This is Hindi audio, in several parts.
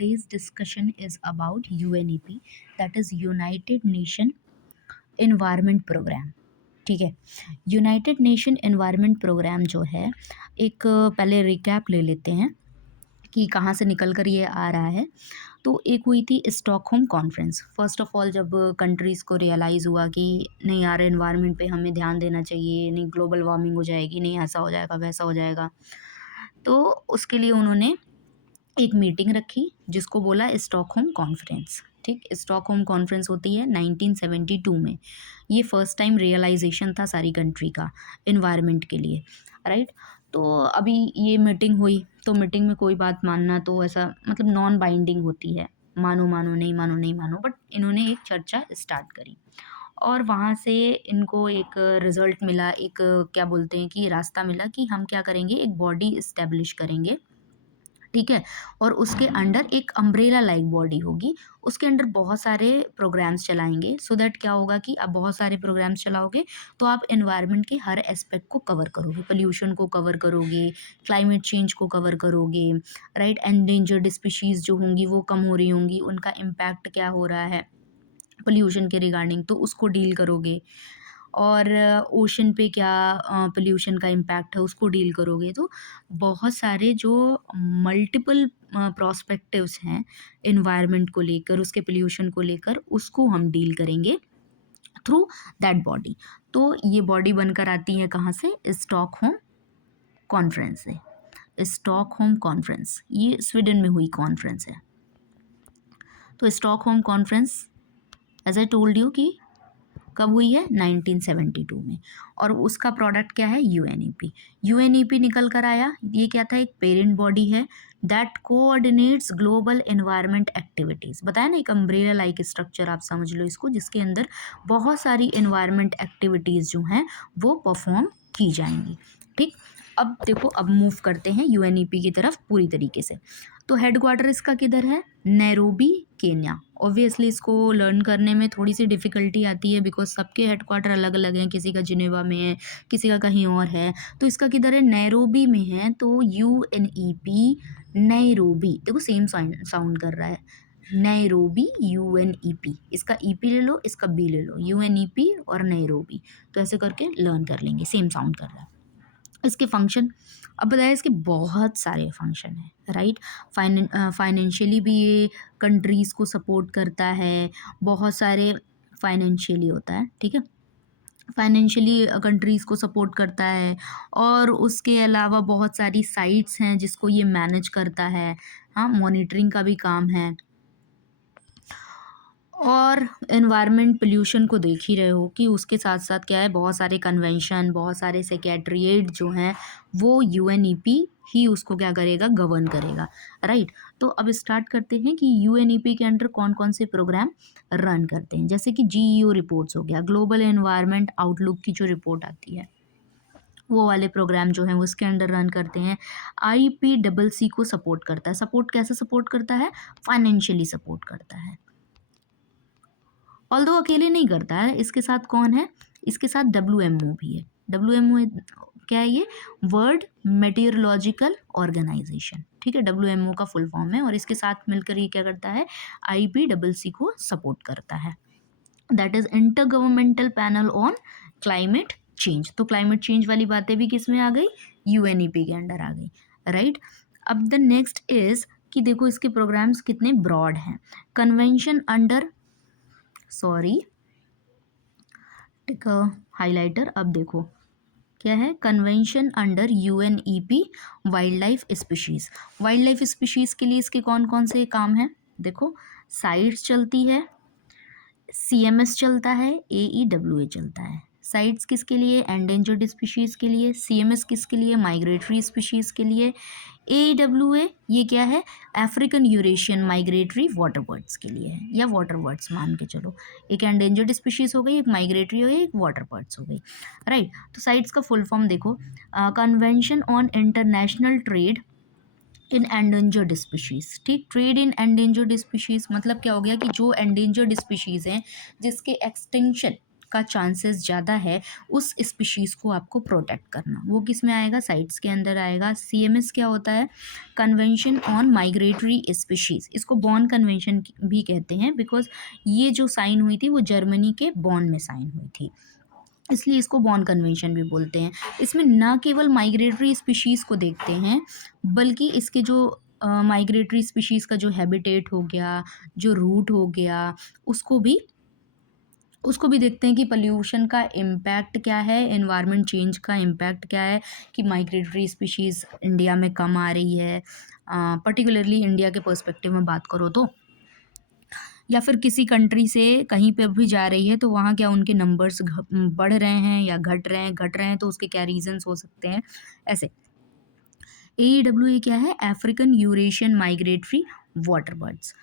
today's discussion is about UNEP, that is United Nation Environment Program. ठीक है, यूनाइटेड नेशन एनवायरनमेंट प्रोग्राम जो है, एक पहले रिकैप ले लेते हैं कि कहाँ से निकल कर ये आ रहा है। तो एक हुई थी Stockholm conference. First of all जब कंट्रीज़ को रियलाइज़ हुआ कि नहीं यार, एनवायरनमेंट पे हमें ध्यान देना चाहिए, नहीं ग्लोबल वार्मिंग हो जाएगी, नहीं ऐसा हो जाएगा वैसा हो जाएगा, तो उसके लिए उन्होंने एक मीटिंग रखी जिसको बोला स्टॉकहोम कॉन्फ्रेंस। ठीक, स्टॉकहोम कॉन्फ्रेंस होती है 1972 में। ये फर्स्ट टाइम रियलाइजेशन था सारी कंट्री का एनवायरनमेंट के लिए, राइट। तो अभी ये मीटिंग हुई, तो मीटिंग में कोई बात मानना तो ऐसा मतलब नॉन बाइंडिंग होती है, मानो मानो नहीं मानो नहीं मानो, बट इन्होंने एक चर्चा स्टार्ट करी और वहाँ से इनको एक रिजल्ट मिला, एक क्या बोलते हैं कि रास्ता मिला कि हम क्या करेंगे, एक बॉडी इस्टेब्लिश करेंगे। ठीक है, और उसके अंडर एक अम्ब्रेला लाइक बॉडी होगी, उसके अंडर बहुत सारे प्रोग्राम्स चलाएंगे। सो दैट क्या होगा कि आप बहुत सारे प्रोग्राम्स चलाओगे तो आप एनवायरनमेंट के हर एस्पेक्ट को कवर करोगे, पोल्यूशन को कवर करोगे, क्लाइमेट चेंज को कवर करोगे, राइट। एंडेंजर्ड स्पीशीज़ जो होंगी वो कम हो रही होंगी, उनका इम्पैक्ट क्या हो रहा है पोल्यूशन के रिगार्डिंग, तो उसको डील करोगे। और ओशन पे क्या पोल्यूशन का इम्पैक्ट है उसको डील करोगे। तो बहुत सारे जो मल्टीपल प्रोस्पेक्टिव्स हैं एनवायरनमेंट को लेकर, उसके पोल्यूशन को लेकर, उसको हम डील करेंगे थ्रू दैट बॉडी। तो ये बॉडी बनकर आती है कहाँ से, स्टॉकहोम कॉन्फ्रेंस से। स्टॉकहोम कॉन्फ्रेंस ये स्वीडन में हुई कॉन्फ्रेंस है। तो Stockholm conference as I told you कि कब हुई है, 1972 में। और उसका प्रोडक्ट क्या है, यूएनईपी। यूएनईपी निकल कर आया, ये क्या था, एक पेरेंट बॉडी है that coordinates global environment activities. बताया ना, एक अम्ब्रेला लाइक स्ट्रक्चर आप समझ लो इसको, जिसके अंदर बहुत सारी एनवायरनमेंट एक्टिविटीज़ जो हैं वो परफॉर्म की जाएंगी। ठीक, अब देखो, अब मूव करते हैं यूएनईपी की तरफ पूरी तरीके से। तो हेडक्वार्टर इसका किधर है, नैरोबी केन्या। ऑब्वियसली इसको लर्न करने में थोड़ी सी डिफ़िकल्टी आती है बिकॉज सबके हेडक्वार्टर अलग अलग हैं, किसी का जिनेवा में है, किसी का कहीं और है। तो इसका किधर है, नैरोबी में है। तो यूएनईपी नैरोबी, देखो सेम साउंड कर रहा है, नैरोबी यूएनईपी। इसका ईपी ले लो, इसका बी ले लो, यूएनईपी और नैरोबी। तो ऐसे करके लर्न कर लेंगे, सेम साउंड कर रहा है। इसके फंक्शन, अब बताया, इसके बहुत सारे फंक्शन हैं, राइट। फाइनेंशियली भी ये कंट्रीज़ को सपोर्ट करता है, बहुत सारे फाइनेंशियली होता है, ठीक है, फाइनेंशियली कंट्रीज़ को सपोर्ट करता है। और उसके अलावा बहुत सारी साइट्स हैं जिसको ये मैनेज करता है। हाँ, मॉनिटरिंग का भी काम है। और एनवायरनमेंट पोल्यूशन को देख ही रहे हो कि उसके साथ साथ क्या है, बहुत सारे कन्वेंशन, बहुत सारे सेक्रेटरीट जो हैं वो यूएनईपी ही उसको क्या करेगा, गवर्न करेगा, राइट। तो अब स्टार्ट करते हैं कि यूएनईपी के अंडर कौन कौन से प्रोग्राम रन करते हैं। जैसे कि जीईओ रिपोर्ट्स हो गया, ग्लोबल एनवायरनमेंट आउटलुक की जो रिपोर्ट आती है, वो वाले प्रोग्राम जो हैं वो उसके अंडर रन करते हैं। आईपीडब्ल्यूसी को सपोर्ट करता है। सपोर्ट कैसे सपोर्ट करता है, फाइनेंशियली सपोर्ट करता है। ऑल्दो अकेले नहीं करता है, इसके साथ कौन है, इसके साथ डब्ल्यूएमओ भी है। डब्ल्यूएमओ क्या है, ये वर्ल्ड मेटीरियोलॉजिकल ऑर्गेनाइजेशन, ठीक है, डब्ल्यूएमओ का फुल फॉर्म है। और इसके साथ मिलकर ये क्या करता है, आईपीडब्ल्यूसी को सपोर्ट करता है, that is inter governmental panel on climate change. तो क्लाइमेट चेंज वाली बातें भी किस में आ गई, यूएनईपी के अंडर आ गई, राइट। अब द नेक्स्ट इज कि देखो इसके प्रोग्राम्स कितने ब्रॉड हैं। कन्वेंशन अंडर, सॉरी टिक हाइलाइटर, अब देखो क्या है, convention under UNEP wild life species. Wild life species के लिए इसके कौन कौन से काम हैं, देखो, साइट्स चलती है, सीएमएस चलता है, एईडब्ल्यूए चलता है। साइट्स किसके लिए, एंडेंजर्ड स्पीशीज़ के लिए। सीएमएस किसके लिए, माइग्रेटरी स्पीशीज़ के लिए। एईडब्ल्यूए ये क्या है, African Eurasian migratory water birds के लिए है, या वाटर बर्ड्स मान के चलो। एक एंडेंजर्ड स्पीशीज़ हो गई, एक माइग्रेटरी हो गई, एक वाटर बर्ड्स हो गई, राइट। तो साइट्स का फुल फॉर्म देखो, convention on international trade in endangered species. ठीक, ट्रेड इन एंडेंजर्ड स्पीशीज़ मतलब क्या हो गया कि जो एंडेंजर्ड स्पीशीज़ हैं जिसके एक्सटिंक्शन का चांसेस ज़्यादा है उस स्पीशीज़ को आपको प्रोटेक्ट करना। वो किस में आएगा? साइट्स के अंदर आएगा। CMS क्या होता है? Convention on migratory species. इसको बॉन कन्वेंशन भी कहते हैं बिकॉज ये जो साइन हुई थी वो जर्मनी के बॉन में साइन हुई थी, इसलिए इसको बॉन कन्वेंशन भी बोलते हैं। इसमें ना केवल माइग्रेटरी स्पीशीज़ को देखते हैं बल्कि इसके जो माइग्रेटरी स्पीशीज़ का जो हैबिटेट हो गया, जो रूट हो गया, उसको भी देखते हैं कि पॉल्यूशन का इम्पैक्ट क्या है, एनवायरनमेंट चेंज का इम्पैक्ट क्या है कि माइग्रेटरी स्पीशीज़ इंडिया में कम आ रही है, पर्टिकुलरली इंडिया के पर्सपेक्टिव में बात करो तो, या फिर किसी कंट्री से कहीं पे भी जा रही है तो वहाँ क्या उनके नंबर्स बढ़ रहे हैं या घट रहे हैं तो उसके क्या रीजंस हो सकते हैं, ऐसे। AEWA क्या है? African Eurasian migratory water birds.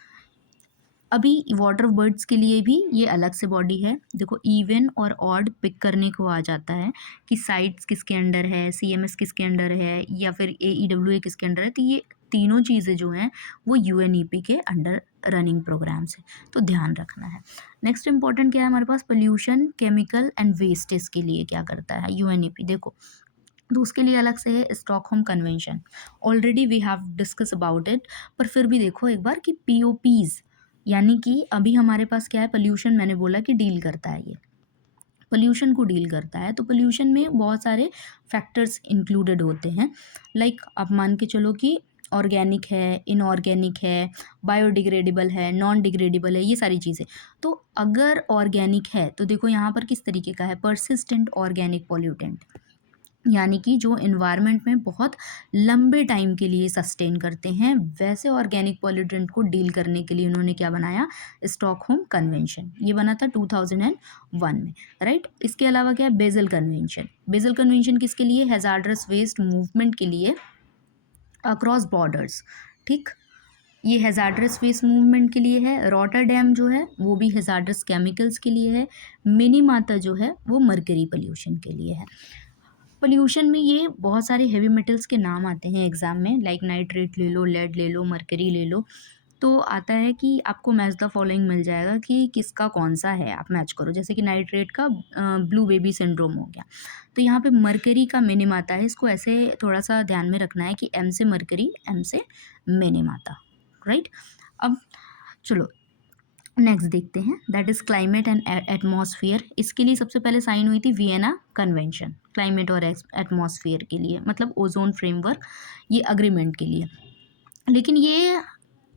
अभी वाटर बर्ड्स के लिए भी ये अलग से बॉडी है। देखो इवन और ऑड पिक करने को आ जाता है कि साइट्स किसके अंडर है, CMS किसके अंडर है या फिर AEWA किसके अंडर है, तो ये तीनों चीज़ें जो हैं वो UNEP के अंडर रनिंग प्रोग्राम्स है, तो ध्यान रखना है। नेक्स्ट इंपॉर्टेंट क्या है हमारे पास? पोल्यूशन, केमिकल एंड वेस्टेज के लिए क्या करता है UNEP? देखो तो उसके लिए अलग से है Stockholm convention, already we have discuss about it, पर फिर भी देखो एक बार कि POPs यानी कि अभी हमारे पास क्या है? पोल्यूशन, मैंने बोला कि डील करता है, ये पोल्यूशन को डील करता है। तो पोल्यूशन में बहुत सारे फैक्टर्स इंक्लूडेड होते हैं, लाइक आप मान के चलो कि ऑर्गेनिक है, इनऑर्गेनिक है, बायोडिग्रेडेबल है, नॉन डिग्रेडेबल है, ये सारी चीज़ें। तो अगर ऑर्गेनिक है तो देखो यहाँ पर किस तरीके का है? परसिस्टेंट ऑर्गेनिक पॉल्यूटेंट, यानी कि जो एनवायरनमेंट में बहुत लंबे टाइम के लिए सस्टेन करते हैं, वैसे ऑर्गेनिक पॉल्यूटेंट को डील करने के लिए उन्होंने क्या बनाया? Stockholm convention. ये बना था 2001 में, राइट। इसके अलावा क्या है? Basal convention. बेसल कन्वेंशन किसके लिए? हैजार्डस वेस्ट मूवमेंट के लिए अक्रॉस बॉर्डर्स, ठीक। ये हैजार्डस वेस्ट मूवमेंट के लिए है। रॉटरडैम जो है वो भी हैजार्डस केमिकल्स के लिए है। मिनीमाता जो है वो मर्करी पोल्यूशन के लिए है। पोल्यूशन में ये बहुत सारे हेवी मेटल्स के नाम आते हैं एग्जाम में, लाइक नाइट्रेट ले लो, लेड ले लो, मर्करी ले लो, तो आता है कि आपको मैच द फॉलोइंग मिल जाएगा कि किसका कौन सा है, आप मैच करो। जैसे कि नाइट्रेट का ब्लू बेबी सिंड्रोम हो गया, तो यहाँ पे मर्करी का मिनिम आता है। इसको ऐसे थोड़ा सा ध्यान में रखना है कि M से मर्करी, M से मिनिम आता, राइट। अब चलो नेक्स्ट देखते हैं, that is climate and atmosphere. इसके लिए सबसे पहले साइन हुई थी वियना कन्वेंशन, क्लाइमेट और एटमॉस्फेयर के लिए, मतलब ओजोन फ्रेमवर्क, ये अग्रीमेंट के लिए। लेकिन ये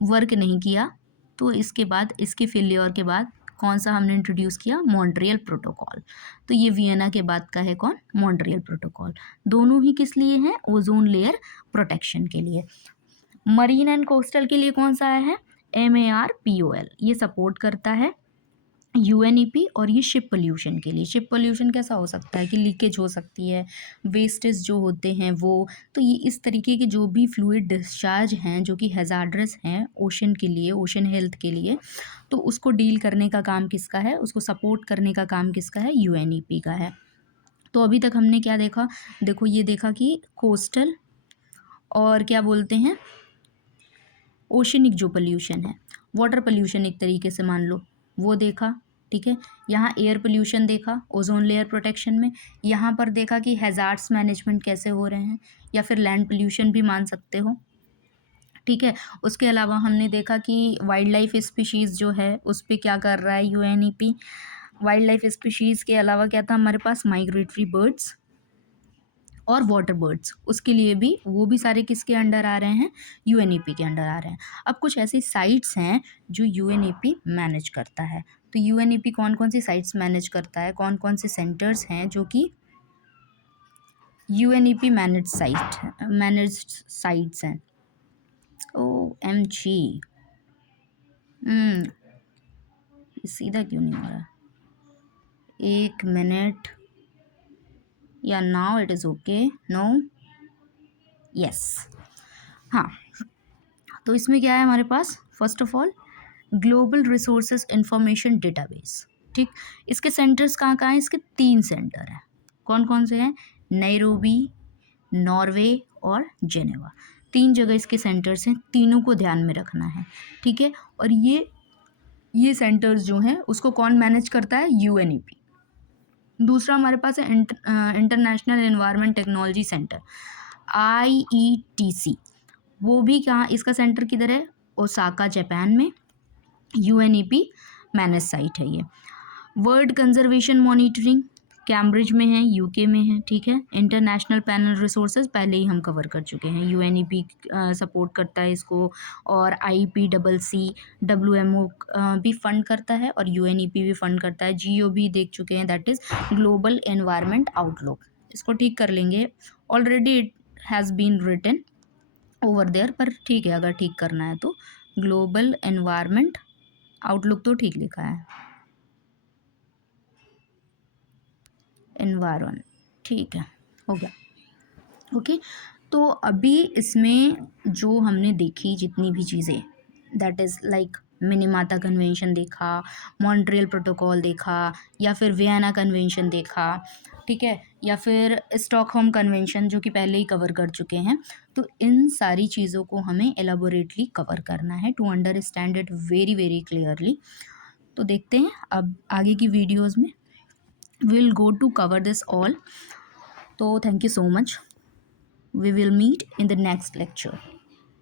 वर्क नहीं किया, तो इसके बाद, इसके फेलियर के बाद कौन सा हमने इंट्रोड्यूस किया? Montreal protocol. तो ये वियना के बाद का है कौन? Montreal protocol. दोनों ही किस लिए हैं? ओजोन लेयर प्रोटेक्शन के लिए। मरीन एंड कोस्टल के लिए कौन सा है? MARPOL, ये सपोर्ट करता है UNEP। और ये शिप पोल्यूशन के लिए। शिप पोल्यूशन कैसा हो सकता है कि लीकेज हो सकती है, वेस्टेज जो होते हैं वो, तो ये इस तरीके के जो भी फ्लूइड डिस्चार्ज हैं जो कि हैजार्डस हैं ओशन के लिए, ओशन हेल्थ के लिए, तो उसको डील करने का काम किसका है? उसको सपोर्ट करने का काम किसका है? UNEP का है। तो अभी तक हमने क्या देखा? देखो ये देखा कि कोस्टल और क्या बोलते हैं, ओशनिक जो पोल्यूशन है, वाटर पोल्यूशन एक तरीके से मान लो, वो देखा, ठीक है। यहाँ एयर पोल्यूशन देखा ओजोन लेयर प्रोटेक्शन में। यहाँ पर देखा कि हैजार्ड्स मैनेजमेंट कैसे हो रहे हैं, या फिर लैंड पोल्यूशन भी मान सकते हो, ठीक है। उसके अलावा हमने देखा कि वाइल्ड लाइफ स्पीशीज़ जो है उस पर क्या कर रहा है UNEP। वाइल्ड लाइफ स्पीशीज़ के अलावा क्या था हमारे पास? माइग्रेटरी बर्ड्स और वाटर बर्ड्स, उसके लिए भी, वो भी सारे किसके अंडर आ रहे हैं? UNEP के अंडर आ रहे हैं। अब कुछ ऐसी साइट्स हैं जो UNEP मैनेज करता है। तो UNEP कौन कौन सी साइट्स मैनेज करता है, कौन कौन से सेंटर्स हैं जो कि UNEP मैनेज साइट्स हैं? OMG, सीधा क्यों नहीं हो रहा? एक minute, yeah now it is okay, no, yes, हाँ। तो इसमें क्या है हमारे पास? First of all global resources information database, ठीक। इसके सेंटर्स कहाँ कहाँ हैं? इसके 3 सेंटर हैं। कौन कौन से हैं? नैरोबी, नॉर्वे और जेनेवा, 3 जगह इसके सेंटर्स हैं। तीनों को ध्यान में रखना है, ठीक है। और ये सेंटर्स जो हैं उसको कौन मैनेज करता है? UNEP, दूसरा हमारे पास है international environment technology centre, IETC। वो भी कहाँ, इसका सेंटर किधर है, ओसाका जापान में। UNEP मैनेज साइट है ये। वर्ल्ड कंजर्वेशन मॉनिटरिंग कैम्ब्रिज में है, UK में है, ठीक है। इंटरनेशनल पैनल रिसोर्सेज पहले ही हम कवर कर चुके हैं, UNEP सपोर्ट करता है इसको, और IPCC WMO भी फंड करता है, और UNEP भी फंड करता है। GEO भी देख चुके हैं, that is global environment outlook. इसको ठीक कर लेंगे, already it has been written over there, पर ठीक है अगर ठीक करना है तो। ग्लोबल एनवायरनमेंट आउटलुक तो ठीक लिखा है, एनवायरनमेंट, ठीक है, हो गया। ओके, तो अभी इसमें जो हमने देखी जितनी भी चीज़ें, that is like Minimata convention देखा, मॉन्ट्रियल प्रोटोकॉल देखा, या फिर वियना कन्वेंशन देखा, ठीक है, या फिर स्टॉकहोम कन्वेंशन जो कि पहले ही कवर कर चुके हैं। तो इन सारी चीज़ों को हमें एलाबोरेटली कवर करना है to understand it very very clearly. तो देखते हैं अब आगे की वीडियोज़ में, we'll go to cover this all. So thank you so much. We will meet in the next lecture.